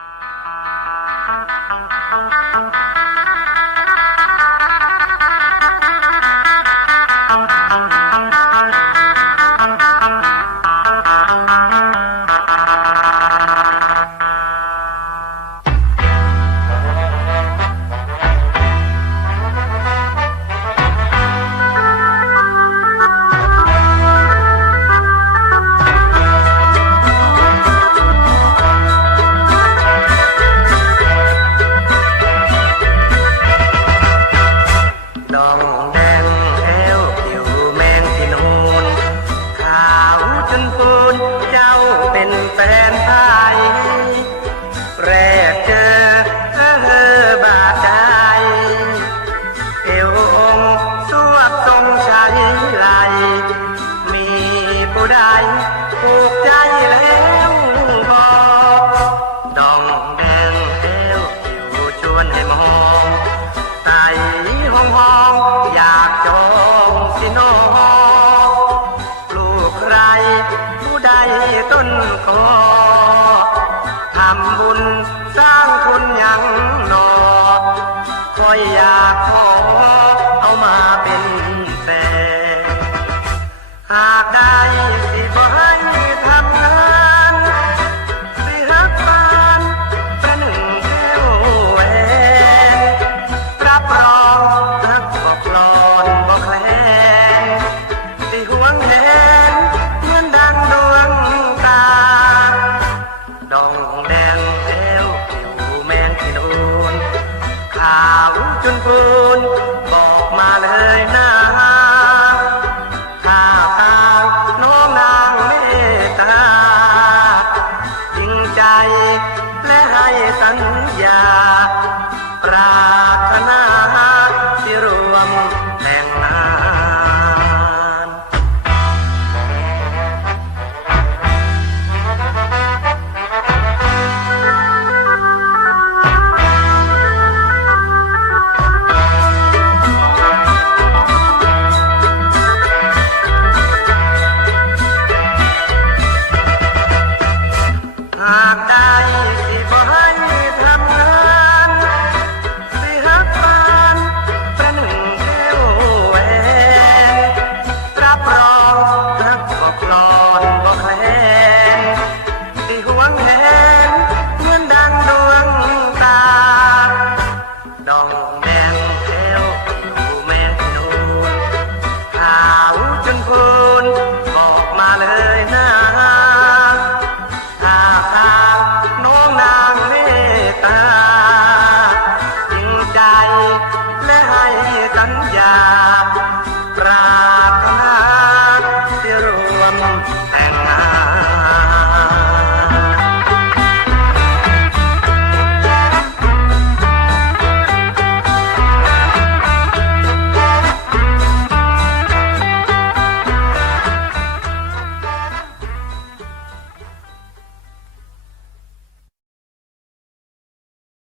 ด อยากจองสิน้องลูกใครผู้ใดต้นคอทำบุญสร้างคุณยังนอคอยอยากขอเอามาเป็นแฟนหากได้ งแหนเหมือนดังดวงตาดองแดงเอวผิวแมงที่นูนขาวจนพูนบอกมาเลยนะถ้าทางน้องนางเมตตาจริงใจและให้สัญญา ปรารถนา